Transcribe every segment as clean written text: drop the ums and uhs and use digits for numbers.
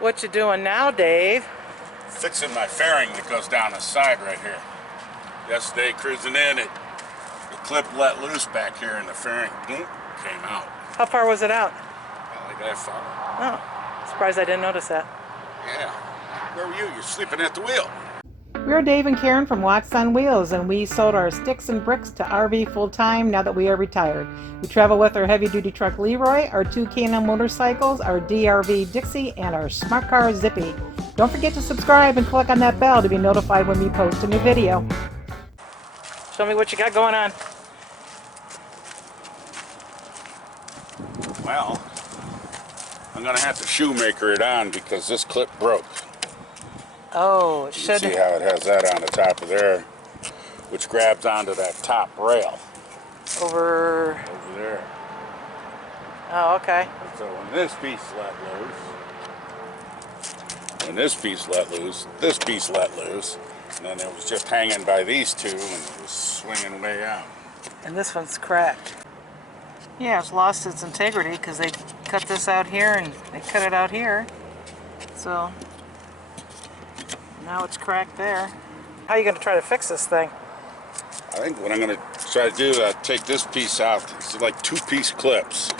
What you doing now, Dave? Fixing my fairing that goes down the side right here. Yesterday, cruising in, the clip let loose back here and the fairing boom, came out. How far was it out? Like that far. Oh, surprised I didn't notice that. Yeah. Where were you? You're sleeping at the wheel. We're Dave and Karen from Watts on Wheels, and we sold our sticks and bricks to RV full-time now that we are retired. We travel with our heavy-duty truck Leroy, our 2 K&N motorcycles, our DRV Dixie, and our smart car Zippy. Don't forget to subscribe and click on that bell to be notified when we post a new video. Show me what you got going on. Well, I'm going to have to shoemaker it on because this clip broke. Oh, it should. You see how it has that on the top of there, which grabs onto that top rail. Over there. Oh, okay. And so when this piece let loose, this piece let loose, and then it was just hanging by these two and it was swinging way out. And this one's cracked. Yeah, it's lost its integrity because they cut this out here and they cut it out here. So now it's cracked there. How are you going to try to fix this thing? I think what I'm going to try to do is take this piece out. It's like 2-piece clips.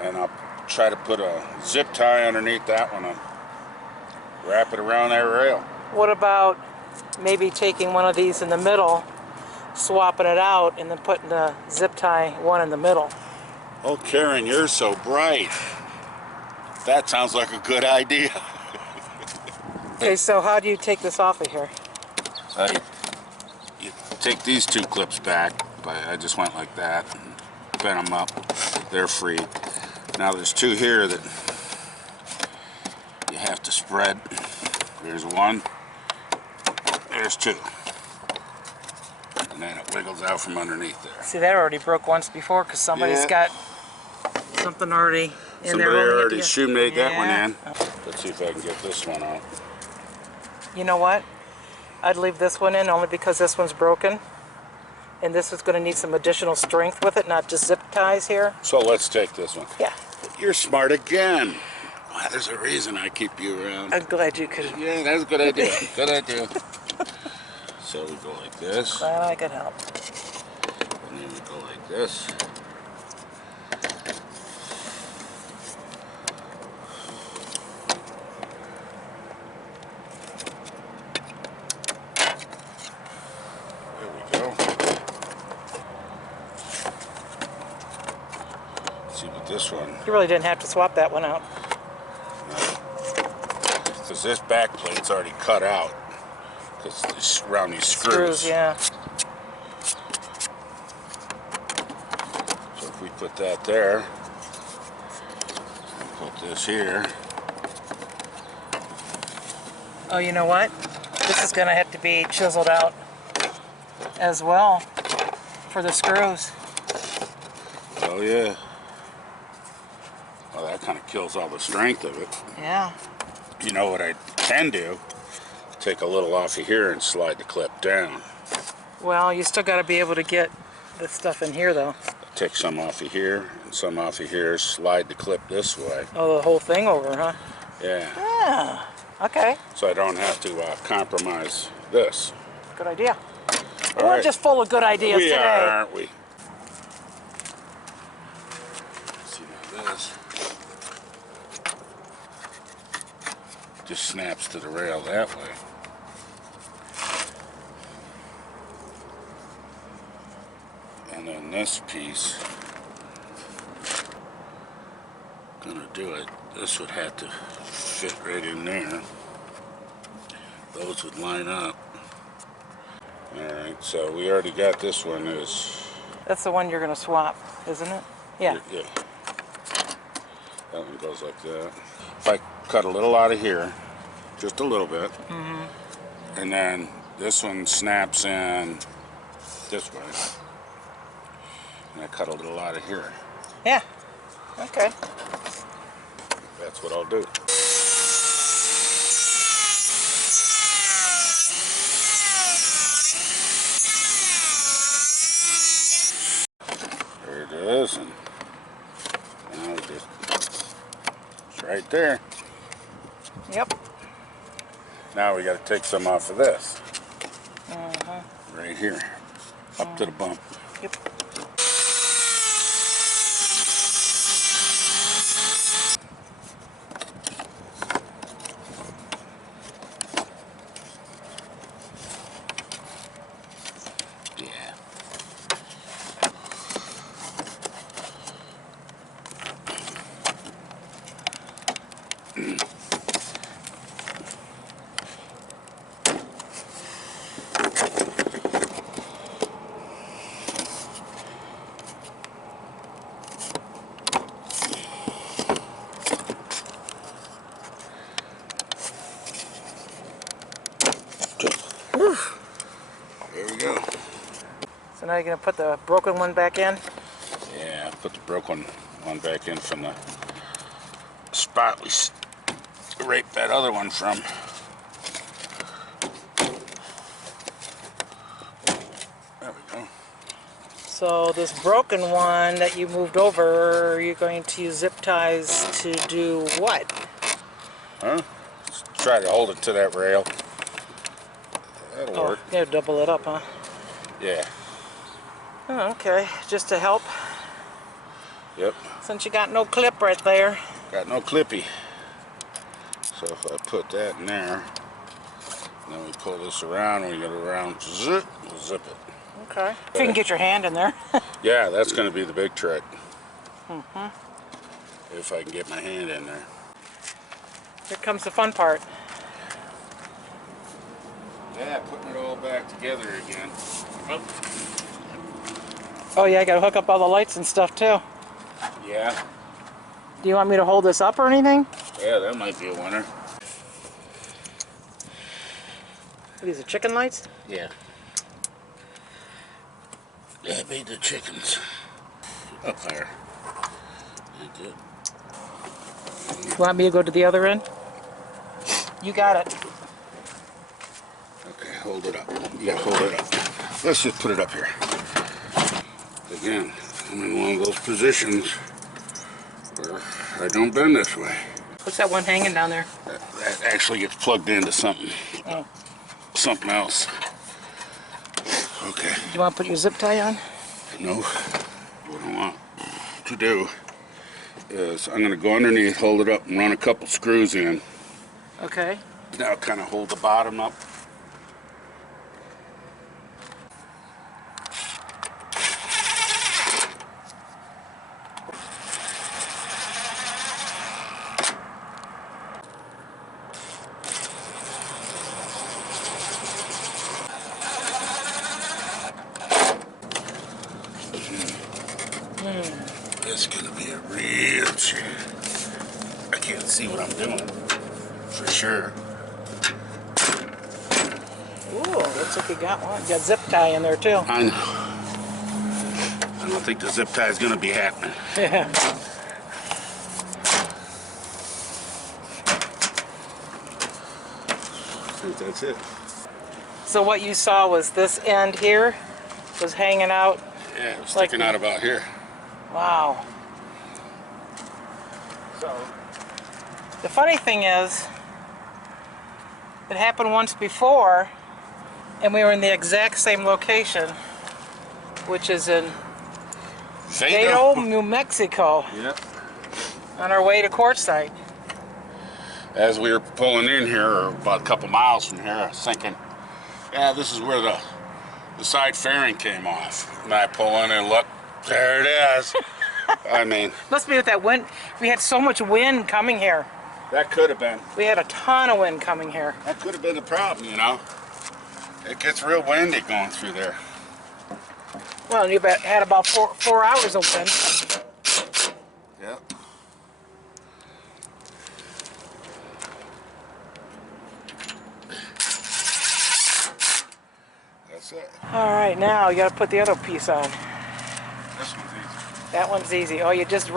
And I'll try to put a zip tie underneath that one and wrap it around that rail. What about maybe taking one of these in the middle, swapping it out, and then putting the zip tie one in the middle? Oh, Karen, you're so bright. That sounds like a good idea. Okay, so how do you take this off of here? You take these 2 clips back, but I just went like that and bent them up. They're free. Now there's 2 here that you have to spread. There's 1. There's 2. And then it wiggles out from underneath there. See, that already broke once before because somebody's got something already in there. Somebody already shoemade that one in. Let's see if I can get this one out. You know what? I'd leave this one in only because this one's broken. And this is going to need some additional strength with it, not just zip ties here. So let's take this one. Yeah. You're smart again. Wow, there's a reason I keep you around. I'm glad you could. Yeah, that's a good idea. Good idea. So we go like this. Glad I could help. And then we go like this. There we go. Let's see what this one. You really didn't have to swap that one out. Because this back plate's already cut out. Because it's around these screws. Yeah. So if we put that there, put this here. Oh, you know what? This is going to have to be chiseled out as well for the screws. Oh yeah. Well, that kind of kills all the strength of it. Yeah. You know what I can do? Take a little off of here and slide the clip down. Well, you still got to be able to get the stuff in here, though. Take some off of here and some off of here, slide the clip this way. Oh, the whole thing over, huh? Yeah. Yeah. Okay. So I don't have to compromise this. Good idea. All We're right. just full of good ideas We today. are, aren't we? Let's see now this. Just snaps to the rail that way. And then this piece, gonna do it. This would have to fit right in there. Those would line up. Alright, so we already got this one. That's the one you're going to swap, isn't it? Yeah. Yeah. That one goes like that. If I cut a little out of here, just a little bit, and then this one snaps in this way, and I cut a little out of here. Yeah. Okay. That's what I'll do. There it is, and now we just right there. Yep. Now we got to take some off of this. Right here. Up to the bump. Yep. Yeah. There we go. So now you're going to put the broken one back in? Yeah, put the broken one back in from the spot we raped that other one from. There we go. So this broken one that you moved over, you're going to use zip ties to do what? Huh? Just try to hold it to that rail. That'll work. Yeah, double it up, huh? Yeah. Oh, okay, just to help. Yep. Since you got no clip right there. Got no clippy. So if I put that in there, then we pull this around, we get it around, zip, we'll zip it. Okay. If you can get your hand in there. Yeah, that's going to be the big trick. If I can get my hand in there. Here comes the fun part. Yeah, putting it all back together again. Oh yeah, I gotta hook up all the lights and stuff too. Yeah. Do you want me to hold this up or anything? Yeah, that might be a winner. Are these the chicken lights? Yeah. Yeah, I made the chickens. Up there. Ain't good. You want me to go to the other end? You got it. Okay, hold it up. You gotta hold it up. Let's just put it up here. Again, I'm in one of those positions where I don't bend this way. What's that one hanging down there? That actually gets plugged into something. Oh. Something else. Okay. Do you want to put your zip tie on? No. What I want to do is I'm going to go underneath, hold it up, and run a couple screws in. Okay. Now kind of hold the bottom up. It's going to be a real check. I can't see what I'm doing, for sure. Ooh, looks like you got one. You got zip tie in there too. I know. I don't think the zip tie is going to be happening. Yeah. I think that's it. So what you saw was this end here was hanging out. Yeah, it was sticking out about here. Wow. So the funny thing is, it happened once before, and we were in the exact same location, which is in 𝗣𝗟𝗏𝗏𝗧𝗦, New Mexico. Yep. On our way to quartzsite. As we were pulling in here, or about a couple miles from here, I was thinking, yeah, this is where the side fairing came off. And I pull in and look, there it is. I mean, Must be with that wind. We had so much wind coming here. that could have been. We had a ton of wind coming here. That could have been the problem, you know. It gets real windy going through there. Well, you had about four hours of wind. Yep. That's it. All right, now you got to put the other piece on. This one's easy. That one's easy. Oh, you just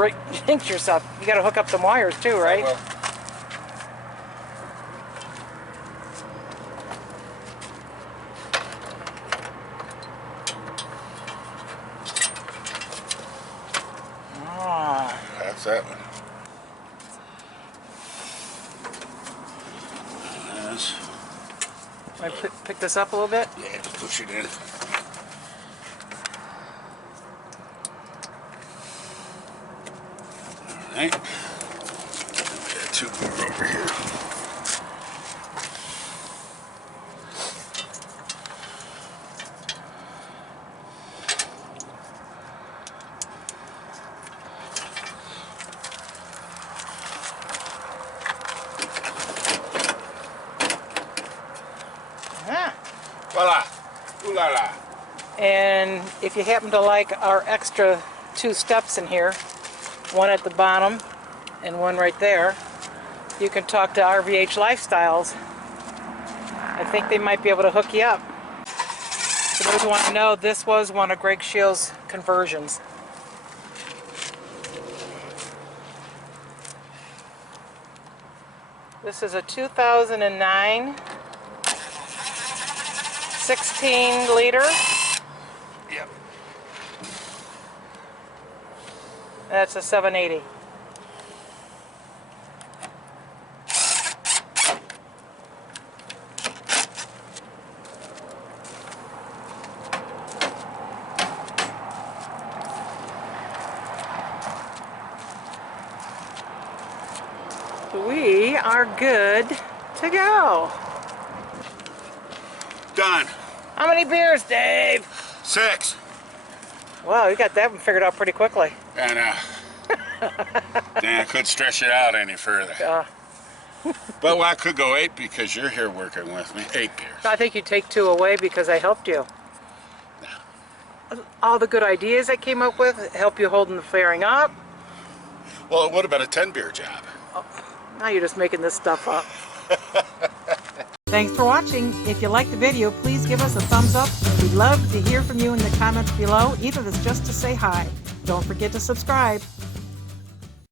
jinxed yourself. You got to hook up some wires too, right? Well, Ah. that's that one. I pick this up a little bit? Yeah, just push it in. Alright. We got two more over here. Voila! Ooh la la! And if you happen to like our extra 2 steps in here, one at the bottom and one right there, you can talk to 𝗣𝗟𝗏𝗧𝗦 Lifestyles. I think they might be able to hook you up. For those who want to know, this was one of 𝗣𝗟𝗏𝗧𝗦's conversions. This is a 2009 16 liter. Yep. That's a 780. We are good to go. Done. How many beers, Dave? 6. Wow, you got that one figured out pretty quickly. And I couldn't stretch it out any further. But I could go 8 because you're here working with me. 8 beers. I think you take 2 away because I helped you. All the good ideas I came up with help you holding the fairing up. Well, it would have been a 10 beer job. Now you're just making this stuff up. Thanks for watching. If you liked the video, please give us a thumbs up. We'd love to hear from you in the comments below, even if it's just to say hi. Don't forget to subscribe.